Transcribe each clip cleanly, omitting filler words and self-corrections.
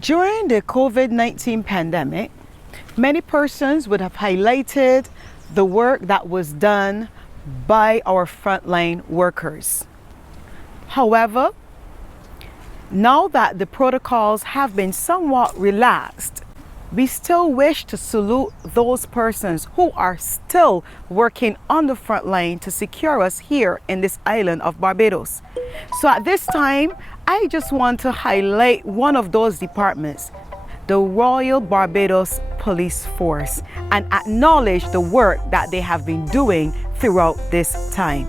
During the COVID-19 pandemic, many persons would have highlighted the work that was done by our frontline workers. However, now that the protocols have been somewhat relaxed, we still wish to salute those persons who are still working on the front line to secure us here in this island of Barbados. So at this time, I just want to highlight one of those departments, the Royal Barbados Police Force, and acknowledge the work that they have been doing throughout this time.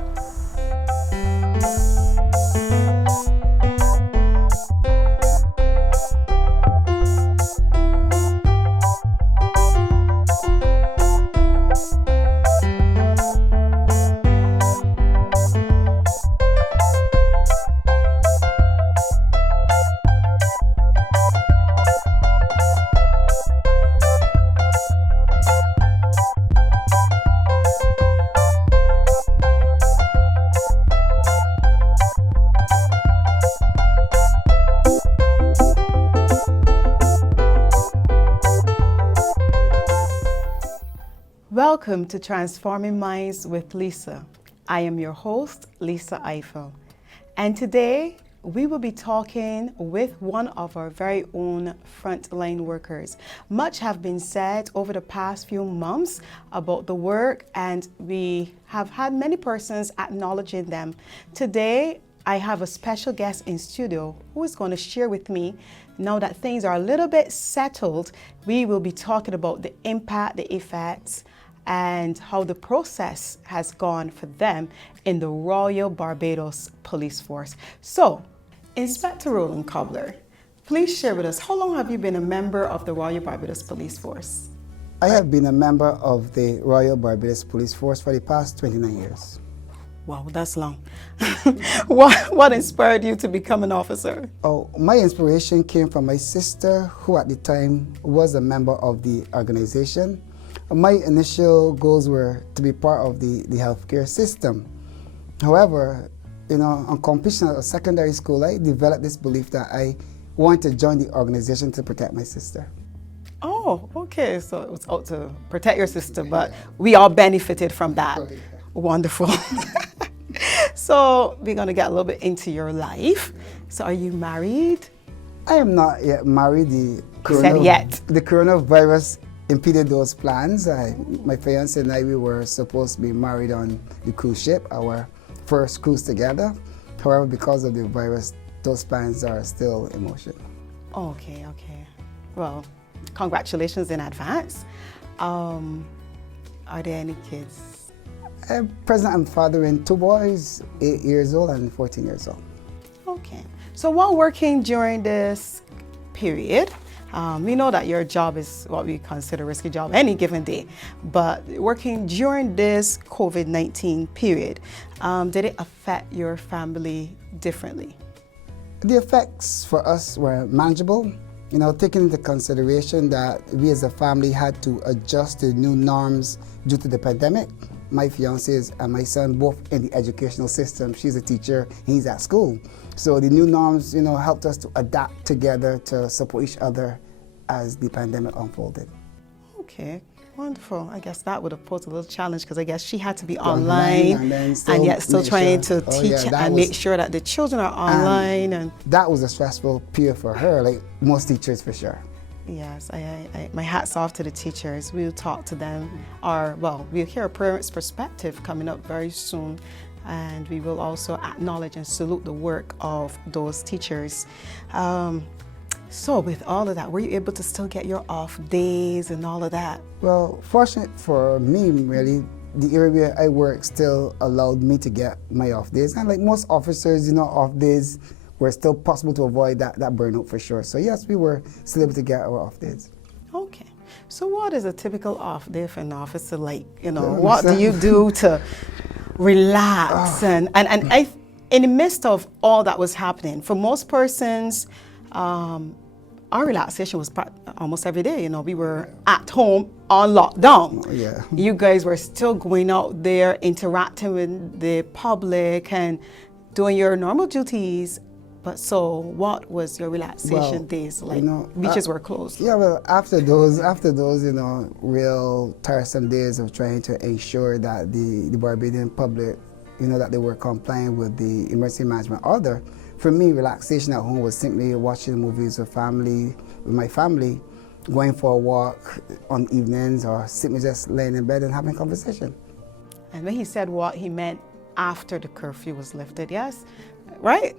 Welcome to Transforming Minds with Lisa. I am your host, Lisa Eiffel. And today we will be talking with one of our very own frontline workers. Much have been said over the past few months about the work, and we have had many persons acknowledging them. Today, I have a special guest in studio who is going to share with me. Now that things are a little bit settled, we will be talking about the impact, the effects, and how the process has gone for them in the Royal Barbados Police Force. So, Inspector Roland Cobbler, please share with us, how long have you been a member of the Royal Barbados Police Force? I have been a member of the Royal Barbados Police Force for the past 29 years. Wow, that's long. What inspired you to become an officer? Oh, my inspiration came from my sister, who at the time was a member of the organization. My initial goals were to be part of the healthcare system. However, on completion of secondary school, I developed this belief that I wanted to join the organization to protect my sister. Oh, okay. So it was out to protect your sister, but we all benefited from that. Okay. Wonderful. So we're going to get a little bit into your life. So are you married? I am not yet married. You said yet. The coronavirus impeded those plans. My fiance and I, we were supposed to be married on the cruise ship, our first cruise together. However, because of the virus, those plans are still in motion. Okay. Well, congratulations in advance. Are there any kids? Present, I'm fathering two boys, 8 years old and 14 years old. Okay. So while working during this period, we know that your job is what we consider a risky job any given day, but working during this COVID-19 period, did it affect your family differently? The effects for us were manageable, taking into consideration that we as a family had to adjust to new norms due to the pandemic. My fiancé and my son both in the educational system. She's a teacher, he's at school. So the new norms, helped us to adapt together to support each other as the pandemic unfolded. Okay, wonderful. I guess that would have posed a little challenge because I guess she had to be online and yet still trying to teach and make sure that the children are online. And that was a stressful period for her, like most teachers for sure. Yes, my hat's off to the teachers. We'll talk to them, we'll hear a parent's perspective coming up very soon, and we will also acknowledge and salute the work of those teachers. So with all of that, were you able to still get your off days and all of that? Well, fortunate for me, really, the area I work still allowed me to get my off days. And like most officers, off days were still possible to avoid that burnout for sure. So yes, we were still able to get our off days. Okay. So what is a typical off day for an officer like? What do you do to relax? And in the midst of all that was happening, for most persons, our relaxation was almost every day. We were at home on lockdown. Yeah. You guys were still going out there, interacting with the public and doing your normal duties. But so what was your relaxation days like? Beaches were closed. Yeah, well, after those, real tiresome days of trying to ensure that the Barbadian public, that they were complying with the emergency management order, for me, relaxation at home was simply watching movies with my family, going for a walk on evenings, or simply just laying in bed and having a conversation. And when he said walk, he meant after the curfew was lifted, yes? Right?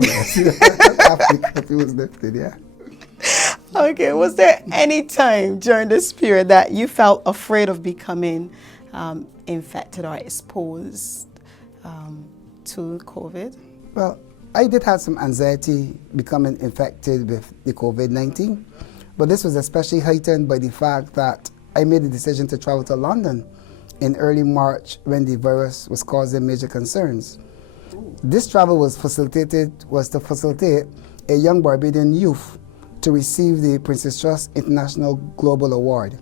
Yes, after the curfew was lifted, yeah. Okay, was there any time during this period that you felt afraid of becoming infected or exposed to COVID? Well, I did have some anxiety becoming infected with the COVID-19, but this was especially heightened by the fact that I made the decision to travel to London in early March when the virus was causing major concerns. This travel was to facilitate a young Barbadian youth to receive the Princess Trust International Global Award.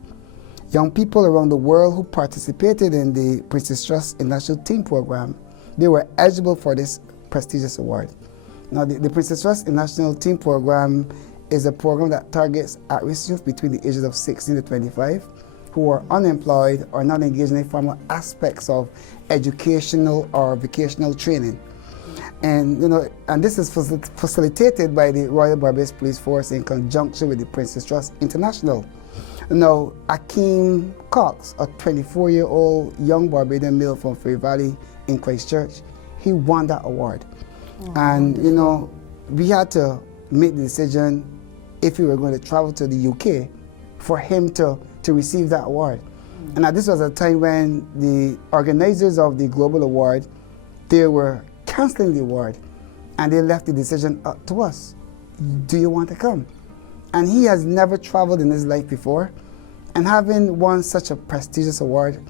Young people around the world who participated in the Princess Trust International Team Program, they were eligible for this prestigious award. Now, the Princess Trust International Team Program is a program that targets at-risk youth between the ages of 16 to 25 who are unemployed or not engaged in any formal aspects of educational or vocational training. And this is facilitated by the Royal Barbados Police Force in conjunction with the Princess Trust International. Now, Akeem Cox, a 24-year-old young Barbadian male from Fair Valley in Christchurch, he won that award. And we had to make the decision, if we were going to travel to the UK, for him to receive that award. And this was a time when the organizers of the Global Award, they were canceling the award, and they left the decision up to us. Do you want to come? And he has never traveled in his life before, and having won such a prestigious award,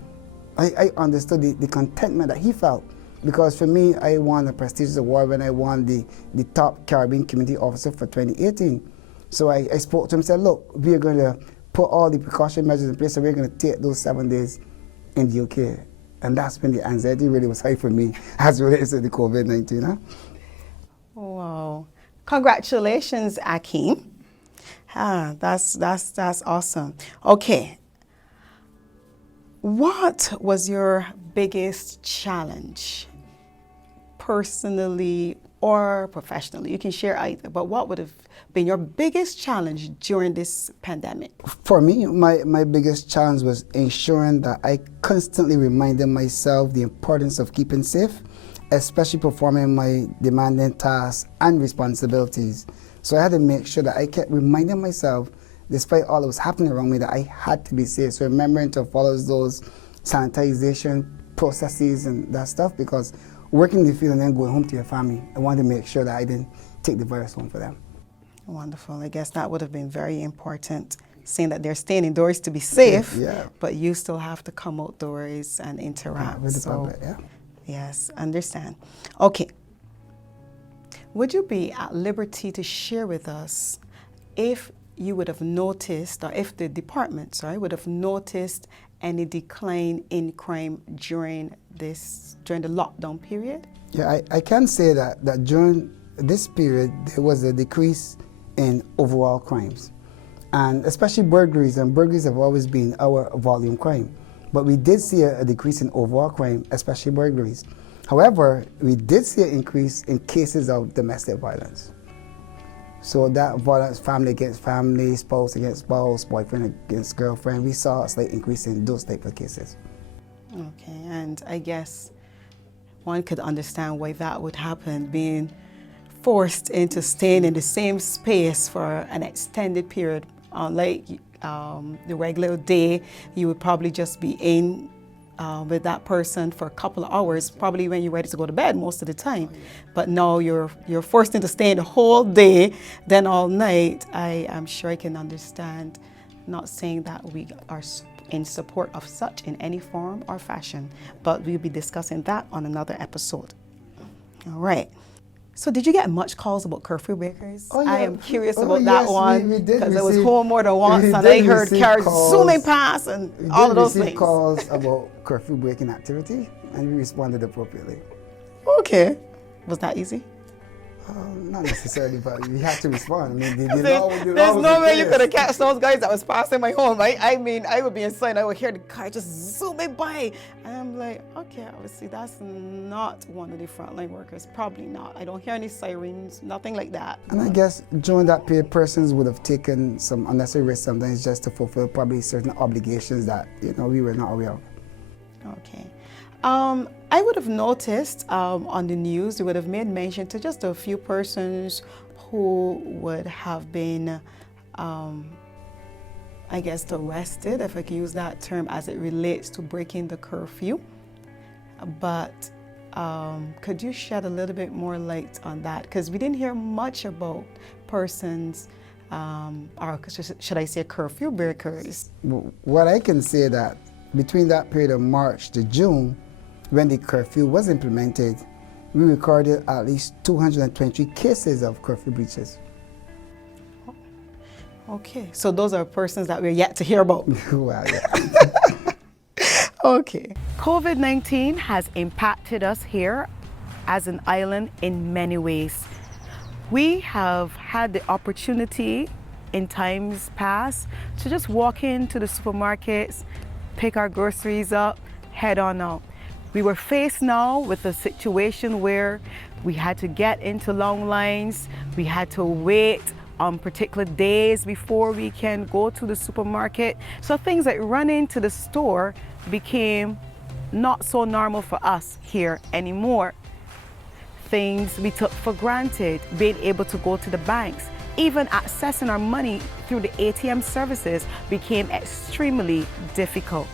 I understood the contentment that he felt. Because for me, I won a prestigious award when I won the top Caribbean Community Officer for 2018. So I spoke to him and said, look, we are going to put all the precaution measures in place, and we're going to take those 7 days in the UK. And that's when the anxiety really was high for me as related to the COVID-19. Huh? Wow. Congratulations, Akeem. That's awesome. Okay. What was your biggest challenge, personally or professionally? You can share either, but what would have been your biggest challenge during this pandemic? For me, my biggest challenge was ensuring that I constantly reminded myself the importance of keeping safe, especially performing my demanding tasks and responsibilities. So I had to make sure that I kept reminding myself, despite all that was happening around me, that I had to be safe. So remembering to follow those sanitization processes and that stuff, because working in the field and then going home to your family, I wanted to make sure that I didn't take the virus home for them. Wonderful. I guess that would have been very important, saying that they're staying indoors to be safe, yeah. But you still have to come outdoors and interact. With the public, yeah. Yes, understand. Okay. Would you be at liberty to share with us if you would have noticed, or if the department, would have noticed any decline in crime during the lockdown period? Yeah, I can say that during this period, there was a decrease in overall crimes, and especially burglaries, and burglaries have always been our volume crime. But we did see a decrease in overall crime, especially burglaries. However, we did see an increase in cases of domestic violence. So that violence, family against family, spouse against spouse, boyfriend against girlfriend, we saw a slight increase in those type of cases. Okay, and I guess one could understand why that would happen, being forced into staying in the same space for an extended period. Unlike the regular day, you would probably just be in with that person for a couple of hours, probably when you're ready to go to bed most of the time. But now you're forced into staying the whole day, then all night. I am sure I can understand, not saying that we are in support of such in any form or fashion, but we'll be discussing that on another episode. All right. So did you get much calls about curfew breakers? Oh, yeah. I am curious about that one, because I was home more than once and I heard cars zooming past and all of those things. We received calls about curfew breaking activity, and we responded appropriately. Okay. Was that easy? Not necessarily, but we have to respond. I mean, there's no way you could have catch those guys that was passing my home. I mean, I would be inside. I would hear the car just zooming by. And I'm like, okay, obviously that's not one of the frontline workers. Probably not. I don't hear any sirens, nothing like that. And I guess during that period, persons would have taken some unnecessary risks sometimes just to fulfill probably certain obligations that, we were not aware of. Okay. I would have noticed on the news, they would have made mention to just a few persons who would have been, I guess, arrested, if I can use that term, as it relates to breaking the curfew. But could you shed a little bit more light on that? Because we didn't hear much about persons, or should I say curfew breakers. What I can say that between that period of March to June, when the curfew was implemented, we recorded at least 223 cases of curfew breaches. Okay, so those are persons that we're yet to hear about. Well, yeah. Okay. COVID-19 has impacted us here as an island in many ways. We have had the opportunity in times past to just walk into the supermarkets, pick our groceries up, head on out. We were faced now with a situation where we had to get into long lines, we had to wait on particular days before we can go to the supermarket. So things like running to the store became not so normal for us here anymore. Things we took for granted, being able to go to the banks, even accessing our money through the ATM services became extremely difficult.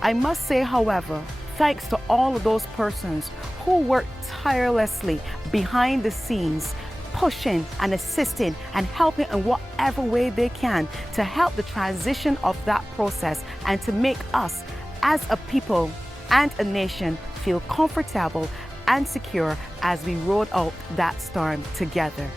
I must say, however, thanks to all of those persons who work tirelessly behind the scenes, pushing and assisting and helping in whatever way they can to help the transition of that process and to make us as a people and a nation feel comfortable and secure as we rode out that storm together.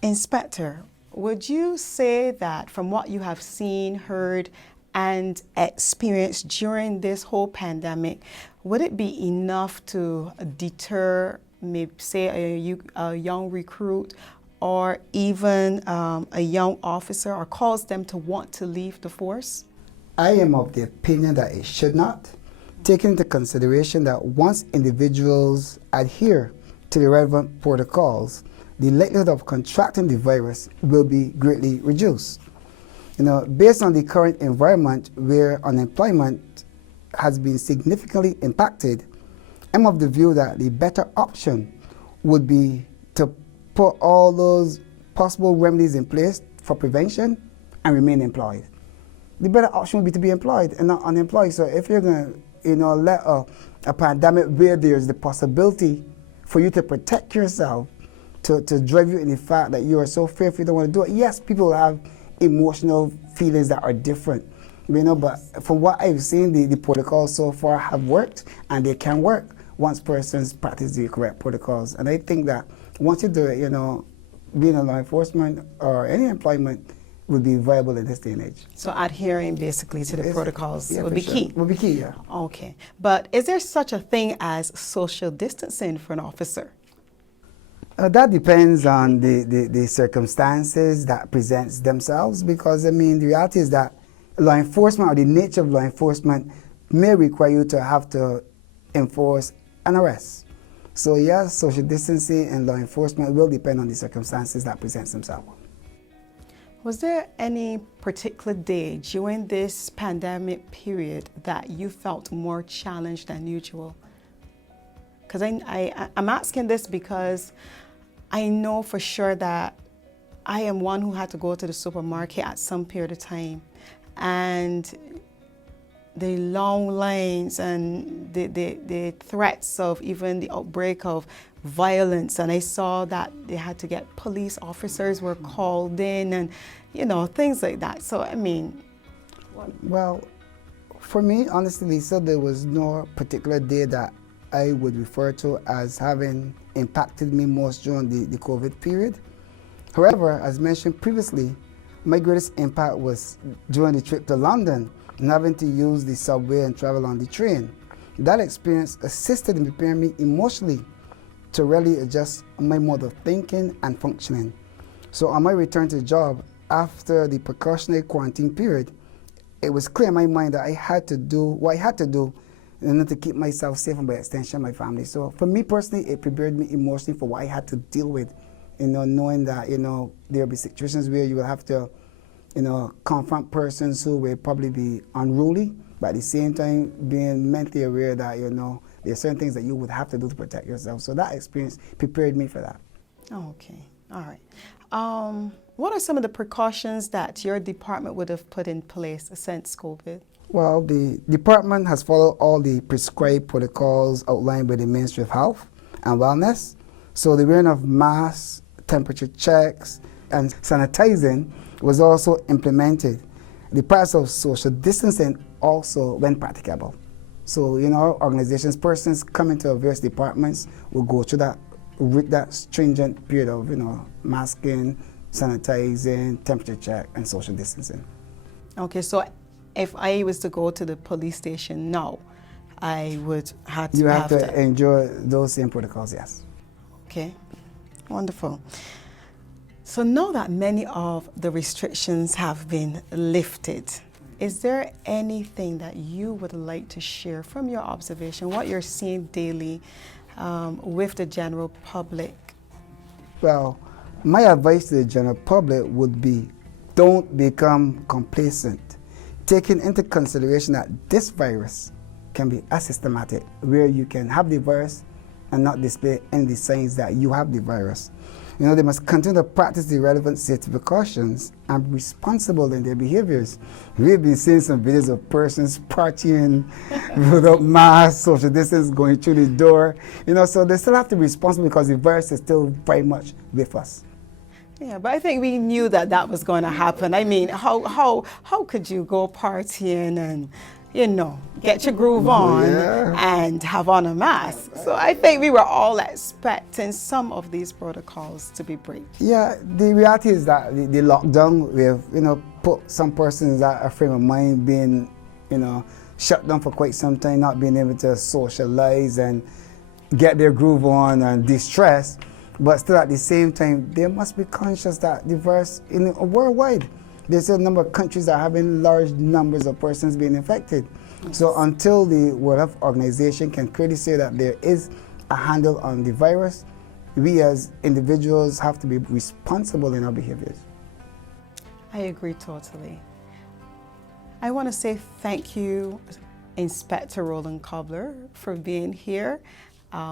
Inspector, would you say that from what you have seen, heard, and experienced during this whole pandemic, would it be enough to deter, maybe say a young recruit or even a young officer, or cause them to want to leave the force? I am of the opinion that it should not, taking into consideration that once individuals adhere to the relevant protocols, the likelihood of contracting the virus will be greatly reduced. Based on the current environment where unemployment has been significantly impacted, I'm of the view that the better option would be to put all those possible remedies in place for prevention and remain employed. The better option would be to be employed and not unemployed. So if you're going to, let a pandemic where there's the possibility for you to protect yourself, to drive you in the fact that you are so fearful you don't want to do it, yes, people have emotional feelings that are different, but from what I've seen, the protocols so far have worked, and they can work once persons practice the correct protocols. And I think that once you do it, being in law enforcement or any employment would be viable in this day and age. So adhering basically to the protocols would be key? Would be key, yeah. Okay, but is there such a thing as social distancing for an officer? That depends on the circumstances that presents themselves, because the reality is that law enforcement, or the nature of law enforcement, may require you to have to enforce an arrest. So yes, social distancing and law enforcement will depend on the circumstances that presents themselves. Was there any particular day during this pandemic period that you felt more challenged than usual? Because I'm asking this because I know for sure that I am one who had to go to the supermarket at some period of time, and the long lines and the threats of even the outbreak of violence, and I saw that they had to get police officers were called in, and things like that. So well, for me, honestly, Lisa, there was no particular day that I would refer to as having impacted me most during the COVID period. However, as mentioned previously, my greatest impact was during the trip to London and having to use the subway and travel on the train. That experience assisted in preparing me emotionally to really adjust my mode of thinking and functioning. So on my return to the job, after the precautionary quarantine period, it was clear in my mind that I had to do what I had to do in order to keep myself safe and by extension my family. So for me personally, it prepared me emotionally for what I had to deal with, knowing that, there'll be situations where you will have to, confront persons who will probably be unruly, but at the same time being mentally aware that, there are certain things that you would have to do to protect yourself. So that experience prepared me for that. Okay, all right. What are some of the precautions that your department would have put in place since COVID? Well, the department has followed all the prescribed protocols outlined by the Ministry of Health and Wellness. So the wearing of masks, temperature checks, and sanitizing was also implemented. The practice of social distancing also when practicable. So, our organizations, persons coming to our various departments will go through that stringent period of, masking, sanitizing, temperature check, and social distancing. Okay, so if I was to go to the police station now, I would have to... You have to enjoy those same protocols, yes. Okay, wonderful. So now that many of the restrictions have been lifted, is there anything that you would like to share from your observation, what you're seeing daily with the general public? Well, my advice to the general public would be, don't become complacent, taking into consideration that this virus can be asymptomatic, where you can have the virus and not display any signs that you have the virus. They must continue to practice the relevant safety precautions and be responsible in their behaviors. We've been seeing some videos of persons partying without masks, social distance, going through the door. So they still have to be responsible because the virus is still very much with us. Yeah, but I think we knew that was going to happen. I mean, how could you go partying and, get your groove on and have on a mask? So I think we were all expecting some of these protocols to be breached. Yeah, the reality is that the lockdown, we have, put some persons at a frame of mind being, shut down for quite some time, not being able to socialize and get their groove on and de-stress. But still at the same time, they must be conscious that the virus, worldwide, there's a number of countries that are having large numbers of persons being infected. Yes. So until the World Health Organization can clearly say that there is a handle on the virus, we as individuals have to be responsible in our behaviors. I agree totally. I want to say thank you, Inspector Roland Cobbler, for being here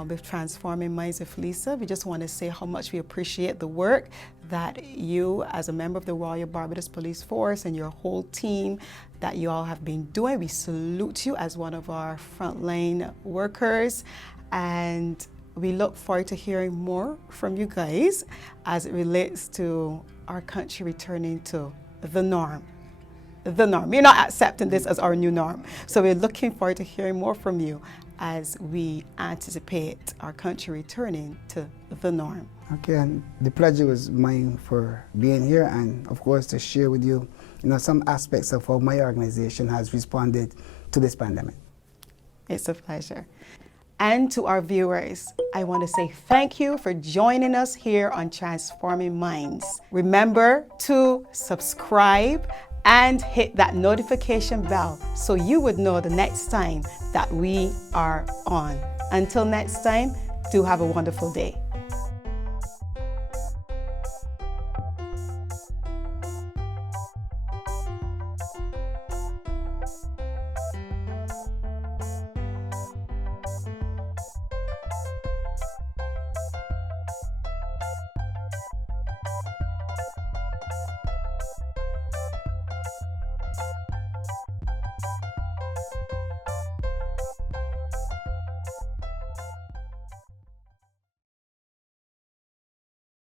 with Transforming Minds with Lisa. We just want to say how much we appreciate the work that you, as a member of the Royal Barbados Police Force, and your whole team that you all have been doing. We salute you as one of our frontline workers, and we look forward to hearing more from you guys as it relates to our country returning to the norm. The norm. We're not accepting this as our new norm. So we're looking forward to hearing more from you as we anticipate our country returning to the norm. Okay, and the pleasure was mine for being here and, of course, to share with you, some aspects of how my organization has responded to this pandemic. It's a pleasure. And to our viewers, I want to say thank you for joining us here on Transforming Minds. Remember to subscribe and hit that notification bell so you would know the next time that we are on. Until next time, do have a wonderful day.